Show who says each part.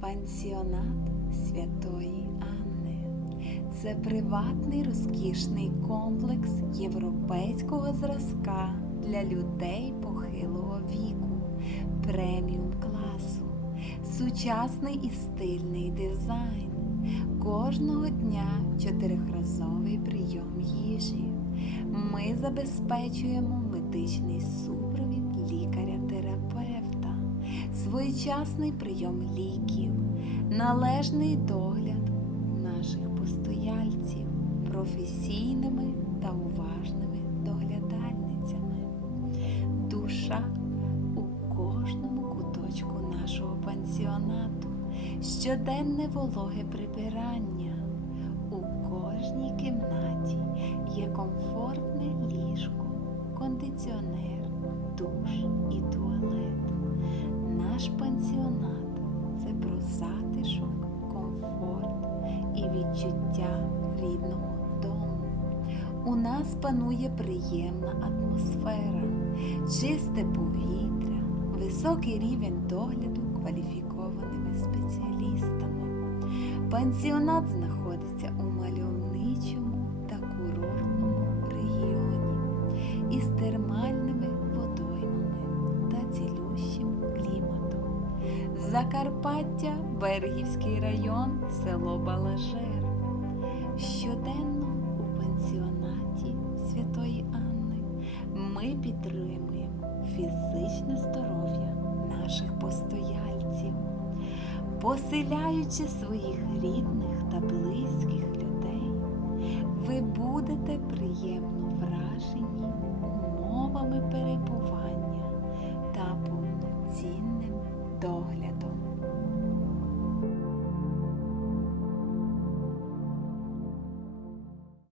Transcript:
Speaker 1: Пансіонат Святої Анни це приватний розкішний комплекс європейського зразка для людей похилого віку, преміум класу, сучасний і стильний дизайн. Кожного дня чотирихразовий прийом їжі. Ми забезпечуємо медичний супровід лікаря-терапевта, своєчасний прийом ліків, належний догляд наших постояльців професійними та уважними доглядальницями. Душа у кожному куточку нашого пансіонату, щоденне вологе прибирання. У кожній кімнаті є комфортне ліжко, відчуття рідного дому. У нас панує приємна атмосфера, чисте повітря, високий рівень догляду кваліфікованими спеціалістами. Пансіонат знаходиться Закарпаття, Бергівський район, село Балажер. Щоденно у пансіонаті Святої Анни ми підтримуємо фізичне здоров'я наших постояльців поселяючи своїх рідних та близьких людей, ви будете приємно вражені умовами перебування та повноцінним доглядом.